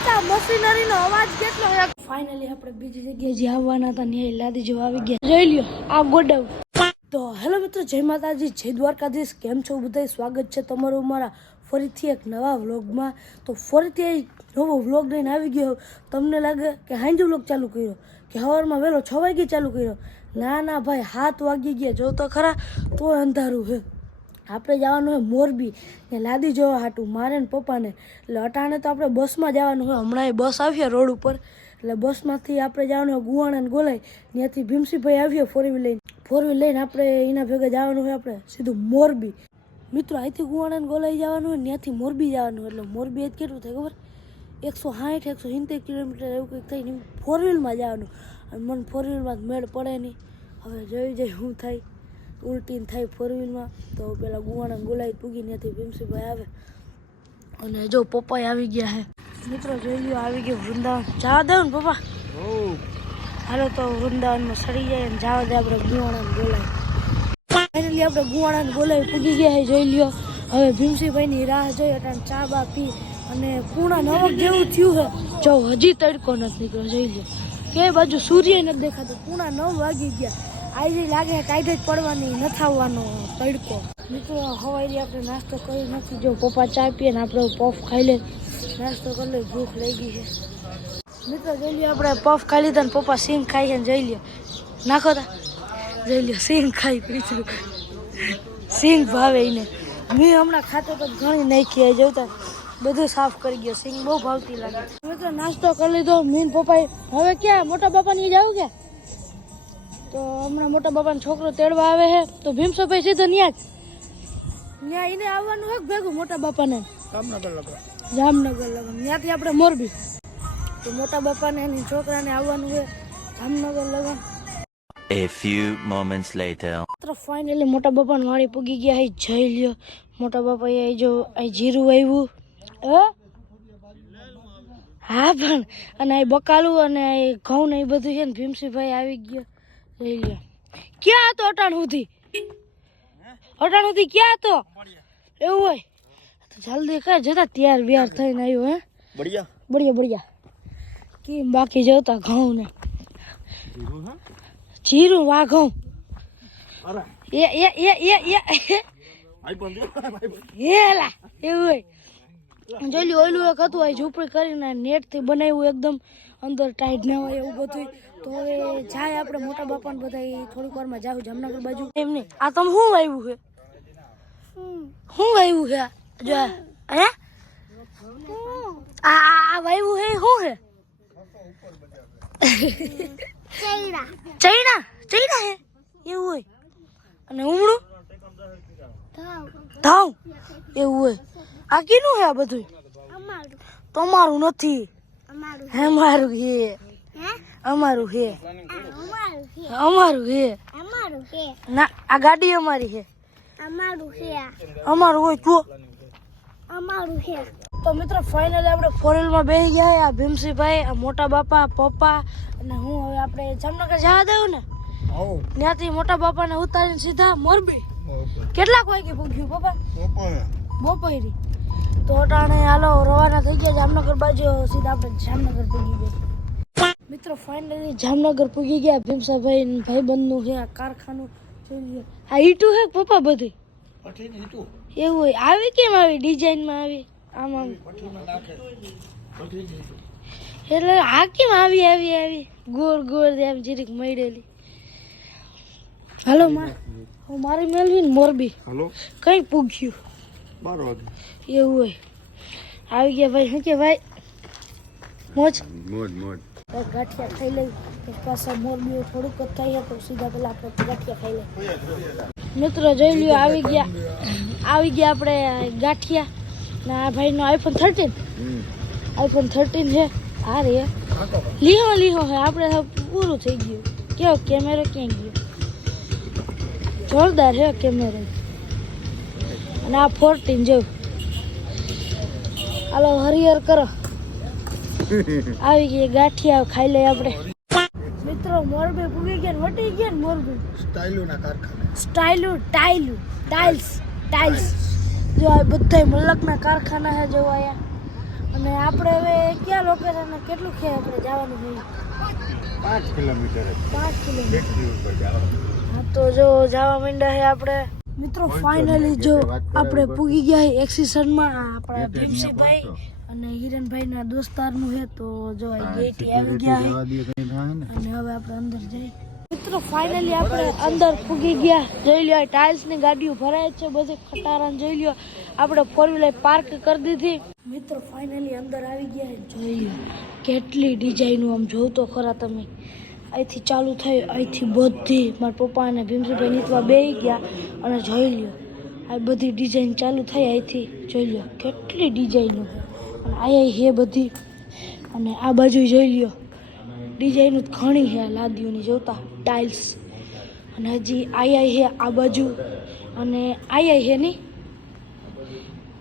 આવતા મશીનરીનો અવાજ કેટલો છે. ફાઇનલી આપણે બીજી જગ્યાએ જે આવવાના હતા ત્યાં લાદી જેવા આવી ગયા. જોઈ લ્યો આ ગોડાઉન. તો હેલો મિત્રો, જય માતાજી, જય દ્વારકાધીશ. કેમ છો બધા? સ્વાગત છે તમારું મારા ફરીથી એક નવા વ્લોગમાં. તો ફરીથી નવો વ્લોગ લઈને આવી ગયો. તમને લાગે કે હાંજે વ્લોગ ચાલુ કર્યો કે સવારમાં વહેલો 6 વાગે ચાલુ કર્યો? ના ભાઈ, 7 વાગી ગયા. જો તો ખરા, તો અંધારું છે. આપણે જવાનું હોય મોરબી ને લાદી જોવા હાટું, મારે ને પપ્પાને. એટલે અટાણે તો આપણે બસમાં જવાનું હોય. હમણાં એ બસ આવીએ રોડ ઉપર, એટલે બસમાંથી આપણે જવાનું હોય ગુવાણા ને ગોલાઈ. ત્યાંથી ભીમસીભાઈ આવીએ ફોર વ્હીલ લઈને આપણે એના ભેગા જવાનું હોય આપણે સીધું મોરબી. મિત્રો અહીંથી ગુવાણા ને ગોલાઈ જવાનું હોય, ત્યાંથી મોરબી જવાનું હોય. એટલે મોરબી જ કેટલું થાય ખબર? 160-170 કિલોમીટર એવું કંઈક થાય ને. ફોર વ્હીલમાં જવાનું. અને મને ફોર વ્હીલમાં મેળ પડે નહીં. હવે જોઈ જાય શું થાય. ઉલટીને થાય ફોર વ્હીલમાં. તો પેલા ગુવાણા ગોલાઈ પૂગી ત્યાંથી ભીમસીભાઈ આવે. અને જો પપ્પા આવી ગયા છે. મિત્રો જોઈ લ્યો, આવી ગયો વૃંદાવન. જવા દઉં ને પપ્પા? હાલો તો વૃંદાવનમાં સડી જાય અને જવા દે આપણે ગુવાણા ગોલાઈ. ફાઇનલી આપણે ગુવાણા ગોલાઈ પૂગી ગયા છે. જોઈ લ્યો, હવે ભીમસીભાઈની રાહ જોઈ અટાણે ચા બા પી અને પૂણા નવક જેવું થયું છે. જો હજી તડકો નથી નીકળ્યો. જોઈ લ્યો કે બાજુ સૂર્ય નથી દેખાતો. પૂણા 9 વાગી ગયા. આજે લાગે કાયદે જ પડવાની નથી આવવાનો તડકો. મિત્રો હવાઈ આપણે નાસ્તો કરી નથી. જો પપ્પા ચા પીએ ને આપણે પફ ખાઈ લે. નાસ્તો કરી લે, ભૂખ લાગી છે. મિત્રો જોઈ લ્યો, આપણે પફ ખાઈ લીધા ને પપ્પા સિંગ ખાઈ છે ને. જોઈ લ્યો, નાખો તા. જોઈ લ્યો સિંગ ખાઈ પીછું. સિંગ ભાવે એને. મેં હમણાં ખાતો તો ઘણી નાખી જોતા બધું સાફ કરી ગયો. સિંગ બહુ ભાવતી લાગે. મિત્રો નાસ્તો કરી લીધો મીન પપ્પાએ. હવે ક્યાં મોટા બાપાની જાવ કે? તો હમણાં મોટા બાપાનો છોકરો તેડવા આવે છે. તો ભીમસભાઈ સીધો ત્યાં એને આવવાનું હોય ભેગું મોટા બાપાને જામનગર લગન. ત્યાંથી આપણે મોરબી. તો મોટા બાપાને એની છોકરાને આવવાનું છે જામનગર લગન. A few moments later. તો ફાઇનલી મોટા બાપાને વાડી પૂગી ગયા. જઈ લ્યો, મોટા બાપાએ જો અહીં જીરું આવ્યું. હા પણ અને અહીં બકાલું અને ઘઉં ને એ બધું છે ને. ભીમસીભાઈ આવી ગયો. લઈ લ્યો. ક્યાં હતો અટાણ સુધી? ક્યાં હતો? એવું હોય તો જલ્દી કર. જતા તૈયાર વ્યાર થઈને આવ્યો. હે બઢિયા કેમ બાકી જોતા ઘઉં ને જીરું વા ઘઉં. એલા એવું હોય. જોઈ લ્યો, ઓલું એક હતું અહીં ઝૂંપડી કરીને નેટથી બનાવ્યું એકદમ અંદર ટાઈટ ના હોય એવું બધું. તો હવે જાય આપણે મોટા બાપાને બધા થોડીક વારમાં જાવ જામનગર બાજુ. એમ નહીં, આ તમે શું વાવ્યું છે? શું વાવ્યું છે? જો હે આ વાવ્યું છે શું છે? ચૈણા હે એવું હોય. અને ઉમળું ધાવ એવું હોય. આ કીનું હે આ બધું? તમારું નથી. અમારું હે. ના, આ ગાડી અમારી છે. અમારું હોય તો તો મિત્રો ફાઇનલી આપણે ફોર વ્હીલમાં બેસી ગયા. આ ભીમસીભાઈ, આ મોટા બાપા, પપ્પા અને હું. હવે આપણે જામનગર જવા દઉં ને. ત્યાંથી મોટા બાપાને ઉતારીને સીધા મોરબી. કેટલાક વાગે પૂગ્યું પપ્પા? બપોરી. તો અટાણે હાલો રવાના થઈ ગયા જામનગર બાજુ. સીધા આપણે જામનગર પૂગી ગયા. મિત્રો ફાઇનલી જામનગર પૂગી ગયા. ભીમસાભાઈ ભાઈબંધનું છે આ કારખાનું. જોઈ લ્યો, આ ઈટું છે પપ્પા બધી એવું હોય. આવી કેમ આવી ડિઝાઇનમાં આવી આમ એટલે આ કેમ આવી ગોળ એમ જીરીક મળેલી. હાલો મારી મેળવી ને મોરબી કઈ પૂગ્યું 12 વાગે એવું હોય. આવી ગયા ભાઈ. શું કે ભાઈ? મોજ ગાંઠિયા ખાઈ લઈ. પાછા મોરબી થોડુંક જ થાય તો સીધા પેલા આપણે ગાંઠિયા ખાઈ લઈ. મિત્રો જોઈ લ્યો, આવી ગયા આપણે ગાંઠિયા. ને આ ભાઈનો iPhone 13 છે. હા રે લીહો હે. આપણે પૂરું થઈ ગયું. કેવો કેમેરો ક્યાં ગયો? જોરદાર હે કેમેરો. અને આ 14 જેવું. હાલો હરિહર કરો. આવી ગઈ ગાંઠિયા ખાઈ લઈએ આપણે. મિત્રો મોરબી પૂગી ગયા, વટી ગયા ને મોરબી. ટાઇલ્સ જો આ બધા મલકના કારખાના છે. જો આયા અને આપણે હવે ક્યાં લોકેશન કેટલું છે આપણે જવાનું છે 5 કિલોમીટર 5 કિલોમીટર બેટરી ઉપર જવાનું. હા તો જો જવા માંડ્યા છે આપણે મિત્રો ફાઇનલી જો આપણે પૂગી ગયા છે એક્સિસનમાં આપણા ભીમસીભાઈ અને હિરણભાઈના દોસ્તારનું છે તો જો આ ગેટ આવી ગયા છે અને હવે આપણે અંદર જઈએ મિત્રો ફાઇનલી આપણે અંદર પૂગી ગયા જોઈ લ્યો ટાઇલ્સની ગાડીઓ ભરાય છે બધી ખટારાને જોઈ લ્યો આપણે 4 વ્હીલર પાર્ક કરી દીધી મિત્રો ફાઇનલી અંદર આવી ગયા જોઈ લ્યો કેટલી ડિઝાઇનો આમ જોવ તો ખરા તમે અહીંથી ચાલુ થઈ અહીંથી બધી મારા પપ્પા અને ભીમસીભાઈ નીચવા બેસી ગયા અને જોઈ લ્યો આ બધી ડિઝાઇન ચાલુ થઈ અહીંથી જોઈ લ્યો કેટલી ડિઝાઇનો અને અહીંયા હે બધી અને આ બાજુ જોઈ લ્યો ડિઝાઇન ઘણી છે લાદીઓની જોતા ટાઇલ્સ અને હજી આયા છે આ બાજુ અને આયા છે ની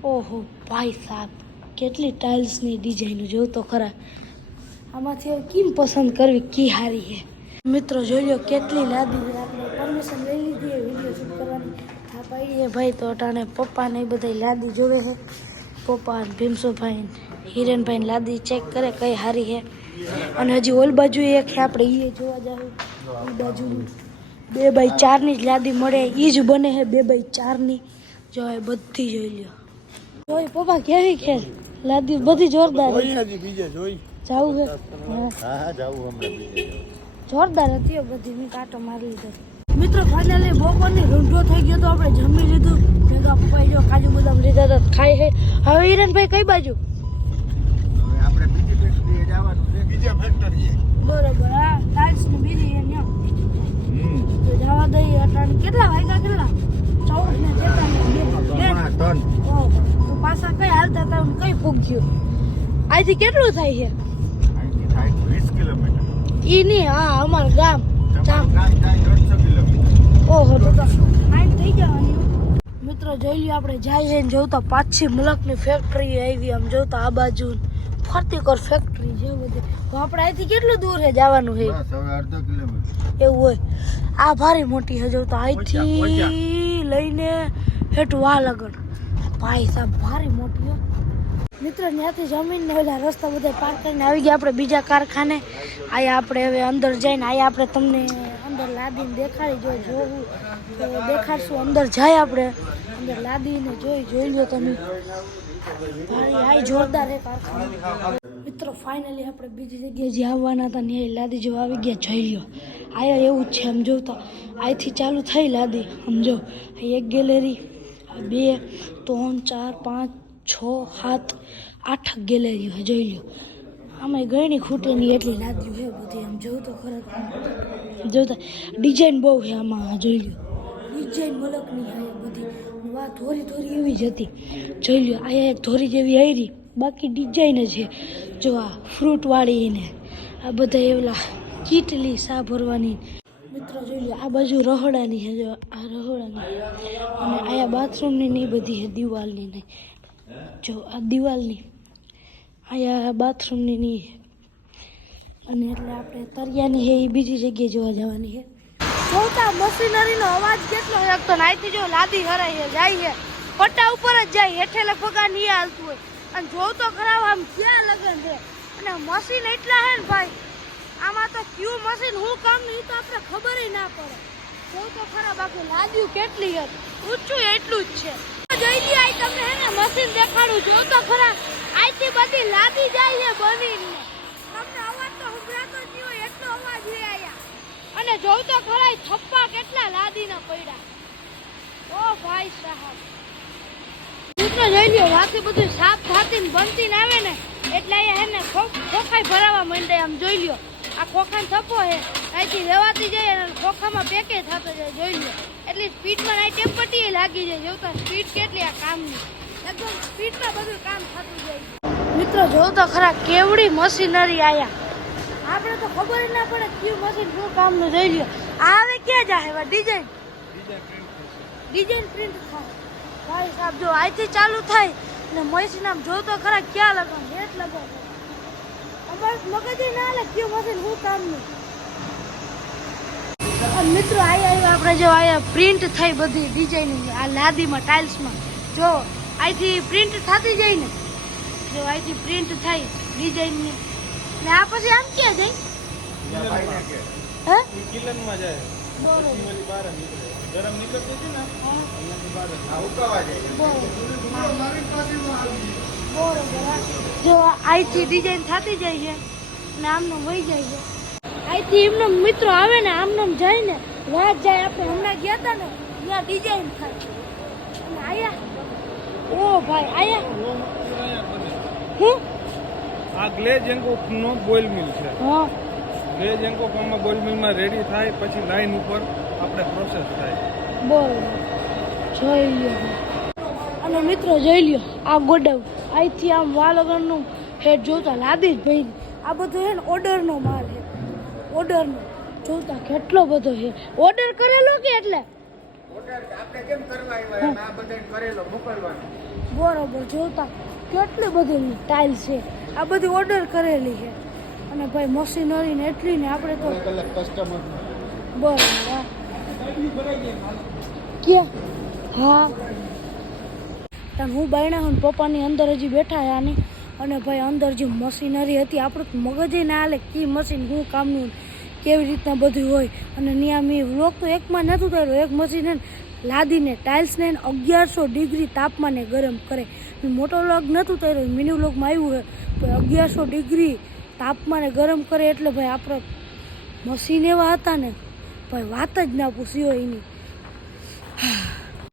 ઓહો ભાઈ સાહેબ કેટલી ટાઇલ્સની ડિઝાઇનો જોતો ખરા આમાંથી હવે કેમ પસંદ કરવી કી હારી છે મિત્રો જોઈ લો કેટલી લાદી છે આપણે પરમિશન લઈ લીધી છે વિડીયો શૂટ કરવાની હા પાડીએ ભાઈ તો અટાણે પપ્પાને એ બધા લાદી જોવે છે પપ્પા ભીમસોભાઈ હિરેનભાઈ લાદી ચેક કરે કઈ હારી છે અને હજી ઓલ બાજુ એક છે આપણે એ જોવા જાવ એ બાજુ 2x4 જ લાદી મળે એ જ બને છે 2x4 જો એ બધી જોઈ લ્યો જોઈ પપ્પા કેવી ખેલ લાદી બધી જોરદાર જાવું છે હા જાવું હમણાં બીજે જોરદાર હતી બધી મેં કાંટો મારી લીધો મિત્રો ફાઇનલી બપોરની રૂંઢો થઈ ગયો તો આપણે જમી લીધું ભેગા પપ્પાએ જો કાજુ બદામ લીધા તો ખાય છે હવે હિરણભાઈ કઈ બાજુ હવે આપણે બીજી ફેક્ટરીએ જવાનું છે બીજા ફેક્ટરીએ બરોબર હા ટાઇલ્સ ને બીજી એમ તો જવા દઈએ અટાણે કેટલા વાગ્યા કેટલા 14 ને 43 ઓહો તો પાછા કઈ હાલતા હતા ને કઈ પૂગ્યું અહીંથી કેટલું થાય છે અહીંથી થાય 20 કિલોમીટર ઈ નહીં હા અમારું ગામ તમારું ગામ થાય 800 કિલોમીટર ઓહો તો આઈન થઈ જવાની મિત્રો જોઈ લ્યો આપણે જઈએ ને જોતા પાછી મુલકની ફેક્ટરી આવી આમ જોતા આ બાજુ ફરતી કર ફેક્ટરી છે બધી તો આપણે અહીંથી કેટલું દૂર છે જવાનું છે બસ હવે અડધો કિલોમીટર એવું હોય આ ભારી મોટી છે જોતા અહીંથી લઈને હેઠું આ લગન ભાઈ સાહેબ ભારી મોટી હો મિત્રો ત્યાંથી જમીનને ઓલા રસ્તા બધા પાર કરીને આવી ગયા આપણે બીજા કારખાને આયા આપણે હવે અંદર જઈને આયા આપણે તમને અંદર લાદીને દેખાડી જો જોવું તો દેખાડશું અંદર જાય આપણે અંદર લાદીને જોઈ લો તમે ભાઈ આ જોરદાર છે કારખાનો મિત્રો ફાઇનલી આપણે બીજી જગ્યાએ જે આવવાના હતા ત્યાં લાદી જો આવી ગયા જોઈ લ્યો આયા એવું જ છે આમ જોતા અહીંથી ચાલુ થઈ લાદી સમજો એક ગેલેરી 2 3 4 5 6 7 8 ગેલેરીઓ છે જોઈ લો આમાં ગણી ખૂટેની એટલી લાદીઓ છે બધી આમ જોઉં તો ખરેખર જોતા ડિઝાઇન બહુ છે આમાં જોઈ લો ડિઝાઇન મલકની છે બધી વાહ થોરી એવી જ હતી જોઈ લો અહીંયા એક થોરી જેવી આવી બાકી ડિઝાઇન જ છે જો આ ફ્રૂટવાળી ને આ બધા એવલા ચીટલી સા ભરવાની મિત્રો જોઈ લો આ બાજુ રહોડાની છે જો આ રહોડાની અને અહીંયા બાથરૂમની નહીં બધી છે દિવાલની નહીં જો આ દિવાલની અહીંયા બાથરૂમની નહીં અને એટલે આપણે તરિયાની છે એ બીજી જગ્યાએ જોવા જવાની છે જોતા મશીનરીનો અવાજ કેટલો છે તો નાઈથી જો લાદી હરાય છે જાય છે પટ્ટા ઉપર જ જાય હેઠેલે પગા નહીં હાલતું હોય અને જોવ તો ખરાબ આમ ક્યાં લગન છે અને મશીન એટલા છે ને ભાઈ આમાં તો ક્યુ મશીન હું કામનું એ તો આપણે ખબર ના પડે જોવ તો ખરા બાકી લાદ્યું કેટલી છે ઊંચું એટલું જ છે જોઈ લ્યો આ તમને હે ને મશીન દેખાડું જો તો ખરા આઈથી બધી લાદી જાય છે બનીને તમને અવાજ તો સંભળાતો જ નહીં હોય એટલો અવાજ છે આયા અને જોઉં તો ખરા થપ્પા કેટલા લાદીના પડ્યા ઓ ભાઈ સાહેબ મિત્રો જોઈ લ્યો વાથી બધું સાફ થાતી ને બનતી ને આવે ને એટલે અહીંયા હે ને ખોખાઈ ભરાવા માંડે આમ જોઈ લ્યો આ ખોખાનો થપ્પો છે અહીંથી લેવાતી જાય અને ખોખામાં પેકે થતો જાય જોઈ લ્યો એટલે સ્પીડમાં આ ટેપપટ્ટી લાગી જાય જોતા સ્પીડ કેટલી આ કામની એકદમ સ્પીડમાં બધું કામ થતું જાય મિત્રો જોઉં તો ખરા કેવડી મશીનરી આયા આપણે તો ખબર ના પડે કયું મશીન શું કામનું જોઈ લ્યો આવે ક્યાં જાય ડિઝાઇન પ્રિન્ટ થાય ભાઈ સાહેબ જો અહીંથી ચાલુ થાય ને મશીન આમ જો તો ખરા ક્યાં લગાવ હેઠ લગાવ અમારે મગજ ના લે કયું મશીન શું કામનું મિત્રો આયા આપણે જો આયા પ્રિન્ટ થઈ બધી ડિઝાઇન આ લાદીમાં ટાઇલ્સમાં જો અહીંથી પ્રિન્ટ થતી જાય ને જો અહીંથી પ્રિન્ટ થાય ડિઝાઇનની ને આ પછી આમ ક્યાં જાય ત્યાં ભાઈને કે હે કિલનમાં જાય બરોબર પછી ઓલી બહાર નીકળે ગરમ નીકળતી છે ને અહીંયાથી બહાર આ ઉકાવા જાય બરોબર જો અહીંથી ડિઝાઇન થતી જાય છે ને આમનું વહી જાય છે અહીંથી એમનો મિત્રો આવે ને આમનામ જાય ને રાત જાય આપણે હમણાં ગયા હતા ને ત્યાં ડિઝાઇન થાય અને આયા ઓ ભાઈ આયા હું આ ગ્લેજ એન્કો નો બોઇલ મિલ છે હા ગ્લેજ એન્કો ફોર્મમાં બોઇલ મિલમાં રેડી થાય પછી લાઈન ઉપર આપણે પ્રોસેસ થાય બરોબર જોઈ લ્યો અને મિત્રો જોઈ લ્યો આ ગોડાઉન અહીંથી આમ વાલગણનું હેડ જોતા લાદી જ ભાઈ આ બધું છે ને ઓર્ડરનો માલ છે ઓર્ડરનો જોતા કેટલો બધો છે ઓર્ડર કરેલો કે એટલે ઓર્ડર આપણે કેમ કરવા આવ્યા એમ આ બધાને કરેલો મોકલવાનો બરોબર જોતા કેટલી બધી ટાઇલ્સ છે આ બધી ઓર્ડર કરેલી છે અને ભાઈ મશીનરી ને એટલી ને આપણે તો કલાક કસ્ટમર બરોબર હા. ક્યાં હા但હું બાયણા હું પપ્પાની અંદર હજી બેઠા છે આની અને ભાઈ અંદર જે મશીનરી હતી આપણું મગજ ના હાલે કે મશીન શું કામનું કેવી રીતના બધું હોય અને ત્યાં મેં વ્લોગ તો એકમાં નહોતું ઉતાર્યું એક મશીન છે ને લાદીને ટાઇલ્સને 1100 ડિગ્રી તાપમાને ગરમ કરે મેં મોટો વ્લોગ નહોતું ઉતાર્યો મિની વ્લોગમાં આવ્યું છે તો 1100 ડિગ્રી તાપમાને ગરમ કરે એટલે ભાઈ આપણે મશીન એવા હતા ને ભાઈ વાત જ ના પૂછ્યો એની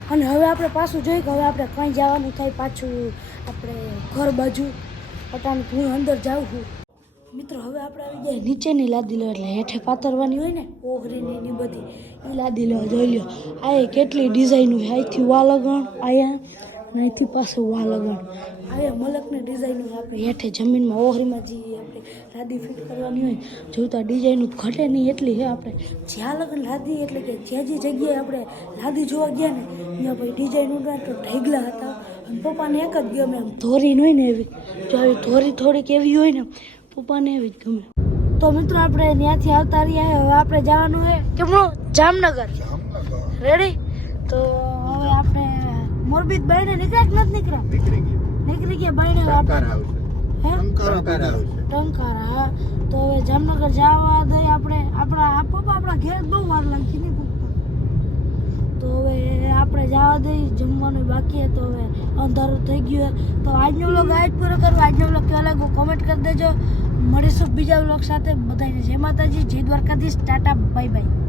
અને હવે આપણે પાછું જોઈ કે હવે આપણે કંઈ જવાનું થાય પાછું આપણે ઘર બાજુ અટાણે હું અંદર જાઉં છું મિત્રો હવે આપણે આવી ગયા નીચેની લાદી લો એટલે હેઠે પાથરવાની હોય ને ઓગરીની ની બધી એ લાદી લેવા જોઈ લ્યો આ કેટલી ડિઝાઇન હોય અહીંથી વાલગણ આયા અને અહીંથી પાછું વાલગણ આયા મલકની ડિઝાઇન હોય આપણે હેઠે જમીનમાં ઓગરીમાં જે આપણે લાદી ફિટ કરવાની હોય જોતા ડિઝાઇન ઘટે નહીં એટલી છે આપણે જ્યાં લગન લાદી એટલે કે જે જગ્યાએ આપણે લાદી જોવા ગયા ને ત્યાં ભાઈ ડિઝાઇન ઉડા તો ઢેગલા હતા અને પપ્પાને એક જ ગમે આમ ધોરી હોય ને એવી જો આવી ધોરી થોડીક એવી હોય ને પપ્પાને એવી જ ગમે તો મિત્રો આપણે ત્યાંથી આવતા રહ્યા હવે આપણે જવાનું છે કેમનું જામનગર રેડી તો હવે આપણે મોરબી બાઈને નીકળ્યા કે નથી નીકળ્યા નીકળી ગયા બાઈને ટંકાર આવશે હે ટંકાર આવશે ટંકારા તો હવે જામનગર જવા દઈએ આપણે આપણા પપ્પા આપણા ઘેર બહુ વાર લાગી નહીં પપ્પા તો હવે આપણે જવા દઈએ જમવાનું બાકી છે તો હવે અંધારું થઈ ગયું તો આજનો વ્લોગ આજ પૂરો કરવો આજનો વ્લોગ કેવો લાગ્યો કોમેન્ટ કરી દેજો મળીશું બીજા વ્લોગ સાથે બધાને જય માતાજી જય દ્વારકાધીશ ટાટા બાય બાય